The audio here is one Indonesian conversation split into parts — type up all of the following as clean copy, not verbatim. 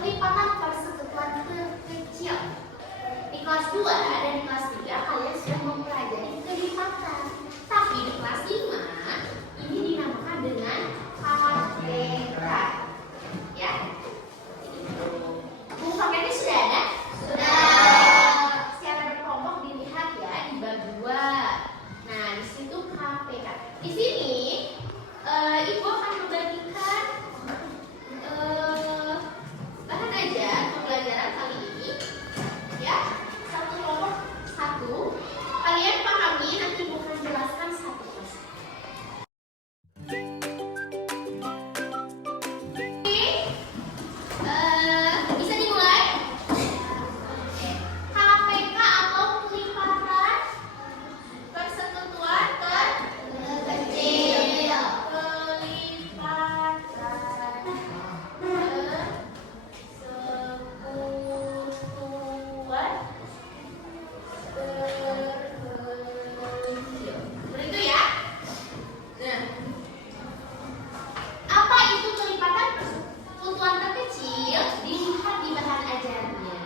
kelipatan persekutuan terkecil. Di kelas 2 dan di kelas 3 kalian sudah mempelajari kelipatan. Tapi di kelas 5 ini dinamakan dengan KPK. Ya. Buku paketnya sudah ada? Sudah. Secara berkelompok dilihat ya, dibagi 2. Nah, di situ KPK. Di sini Ibu akan membagikan bahan ajar pembelajaran kali ini. Ya, satu kelompok 1. Kalian pahami, nanti Ibu akan jelaskan satu persatu. Bisa dimulai? KPK atau kelipatan persekutuan terkecil. Kelipatan persekutuan terkecil. Begitu ya? Nah, apa itu kelipatan persekutuan terkecil? Dilihat di bahan ajarnya.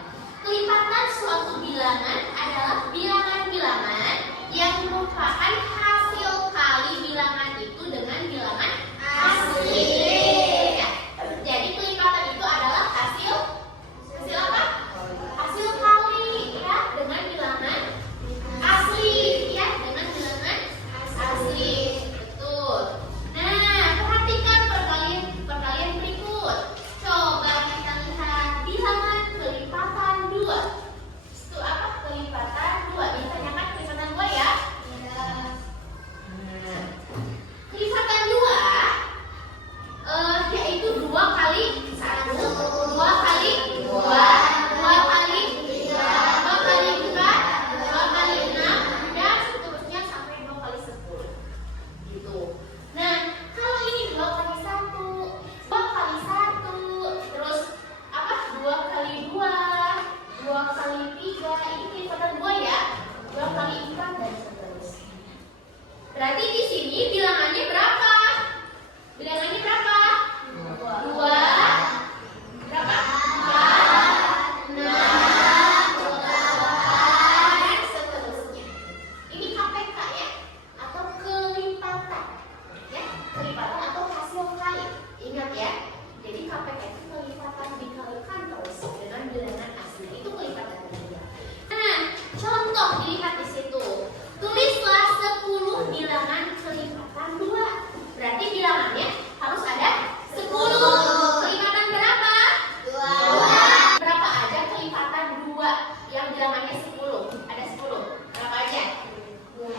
Kelipatan suatu bilangan adalah bilangan-bilangan yang merupakan hasil kali bilangan itu dengan bilangan asli. Ya. Jadi kelipatan itu adalah hasil apa? Hasil kali ya dengan bilangan asli ya, dengan bilangan asli. Betul. Nah, perhatikan perkalian berikut. Coba kita lihat bilangan kelipatan 2. Itu apa? Kelipatan 2. Ditanyakan kelipatan 2 ya? Iya. Nah, kelipatan 2 yaitu 2 kali 1, 2 kali 2, 2 kali 3, 2 kali 4, 2 kali 6, dan seterusnya sampai 2 kali 10. Gitu. Nah, kalau ini 2 kali 1, 2 kali 1, terus apa? 2 kali 2, 2 kali 3, ini kelipatan 2 ya. 2 kali 4 dan seterusnya. Berarti di sini bilangannya berapa? Bilangannya berapa? 2. Berapa? 4, 6, 8, dan seterusnya. Ini KPK ya, atau kelipatan. Ya, kelipatan atau hasil kali. Ingat ya. Jadi KPK itu kelipatan dikalikan terus dengan bilangan asli. Itu kelipatan kedua. Nah, contoh dilihat di situ. Tulislah 10 bilangan kelipatan 2. Berarti bilangannya harus ada 10. Kelipatan berapa? 2. Berapa aja kelipatan 2 yang bilangannya 10? Ada 10. Berapa aja? 2,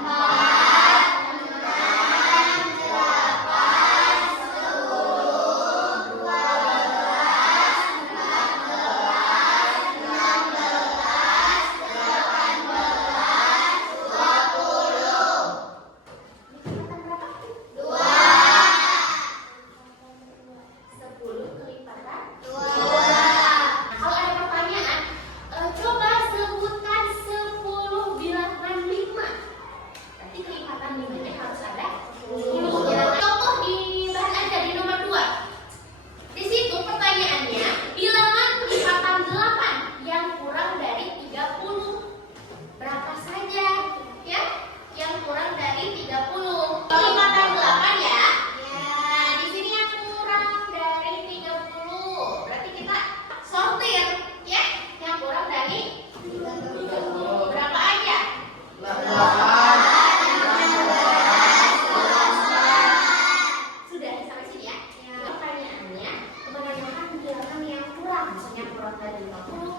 4, 6, 8, 10, 12, 14, 16, 18, 20. Kelipatan berapa? 2. 10 kelipatan 2. Kalau ada pertanyaan, coba sebutkan 10 bilangan 5. Berarti kelipatan 5-nya harus ada 10 bilangan. Contoh di bahan ajar di nomor 2. Di situ pertanyaannya, bilangan kelipatan 8 yang kurang dari 30. Berapa saja ya yang kurang dari 30? Kelipatan 8 ya? Nah, di sini yang kurang dari 30. Berarti kita sortir ya. Yang kurang dari 30. Berapa aja? 8. Sudah sampai sini ya? Pertanyaannya, kebanyakan bilangan yang kurang, misalnya kurang dari 50